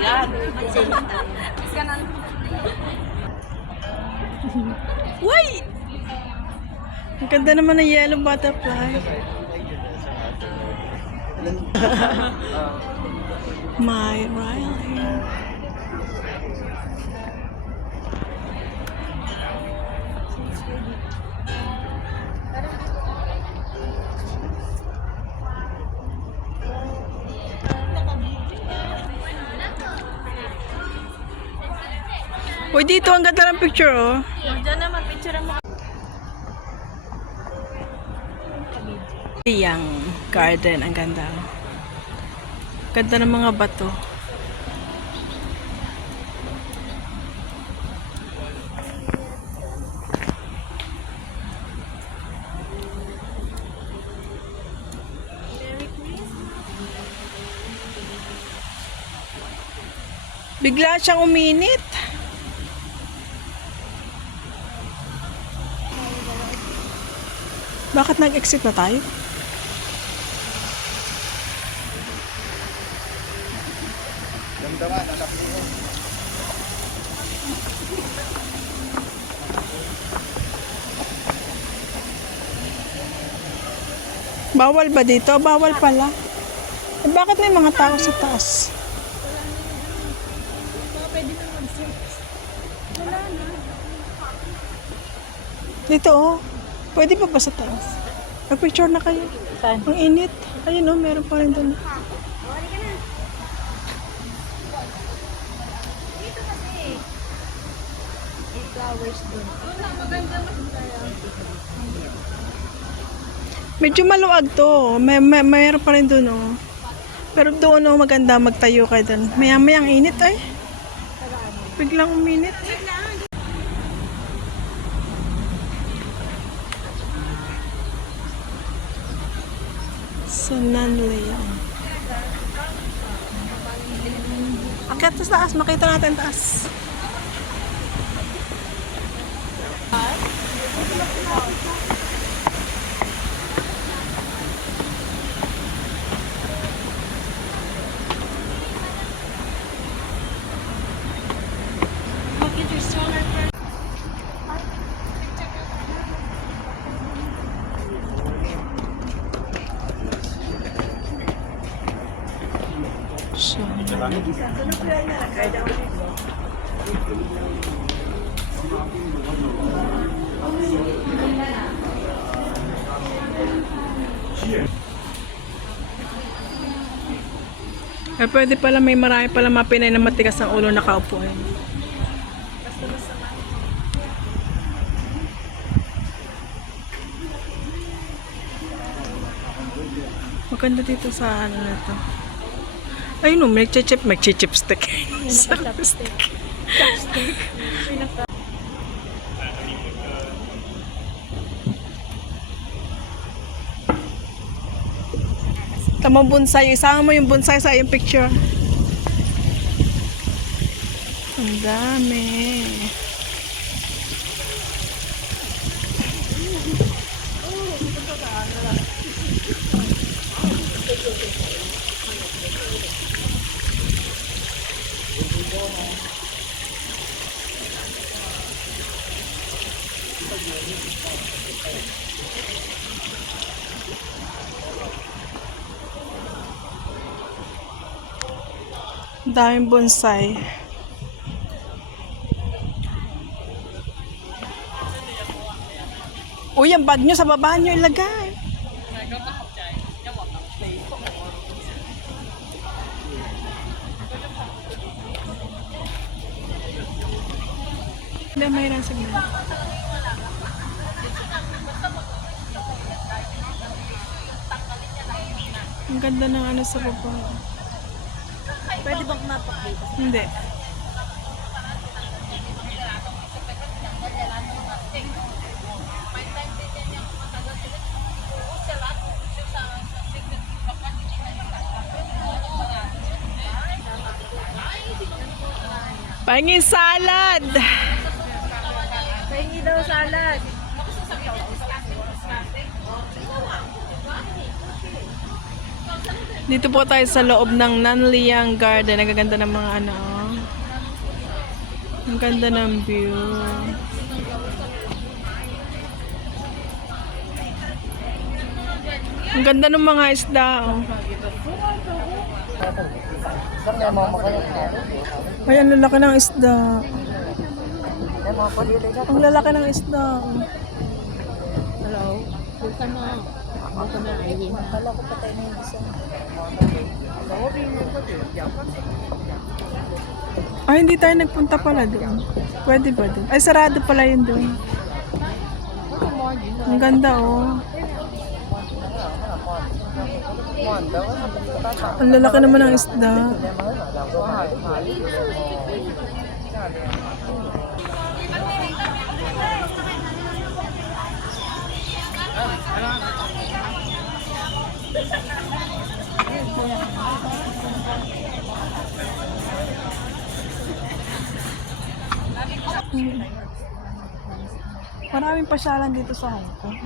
Yan. Uy! Ang ganda naman ng yellow butterfly. My Riley. Uy, dito ang ganda ng picture, oh. Diyan naman, picture mo. Yang garden, ang ganda. Ganda ng mga bato. Bigla siyang uminit. Bakit nag-exit na tayo? Bawal ba dito? Bawal pala. Eh, bakit may mga tao sa taas? Dito, oh. Pwede pa ba sa taas? Mag-picture na kayo. Saan? Ang init. Ayun, oh. Meron pa rin doon. Medyo maluwag to. Mayroon pa rin doon, oh. Pero doon, oh, maganda magtayo kayo doon. Maya-maya ang init, ay. Biglang uminit. Sananlayan. Akyat sa taas. Makita natin taas. Eh, pwede pala may marami pala mga Pinay na matigas ang ulo nakaupo. Maganda dito sa ano na to. Ayun, no, mag-chip-stick. Chopstick. Tamang bonsai. Isama mo yung bonsai sa iyong picture. Ang dami. Daming bonsai. Uy, ang bag nyo sa baba nyo ilagay. Hindi, mayroon sa gina. Ang ganda ng ano sa baba. Pwede bang mapakita? Hindi. Pahingin salad! Pahingi daw salad. Dito po tayo sa loob ng Nanliang Garden. Nagaganda ng mga ano. Ang ganda ng view. Ang ganda ng mga isda. Oh. Ay, ang lalaki ng isda. Ang lalaki ng isda. Hello? Buka na. Buka na ayun. Kala ko patay na yung isa. Ay, hindi tayo nagpunta pala doon. Pwede ba doon? Ay, sarado pala yun doon. Ang ganda, oh. Ang lalaki naman ng isda. Maraming pasyalan dito sa Hong Kong.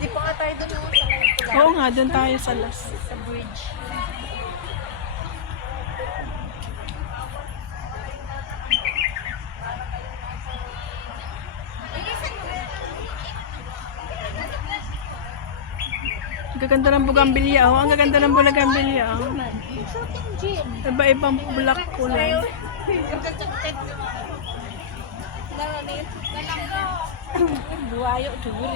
Di pa nga tayo doon sa may Oo nga, doon tayo sa sa bridge. Ang gaganda ng bugambilya, oh. Ang gaganda ng bugambilya, oh. Shooting gym. Iba-ibang bulak kulay. Buwayo dulu.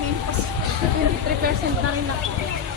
May 3% na rin ako.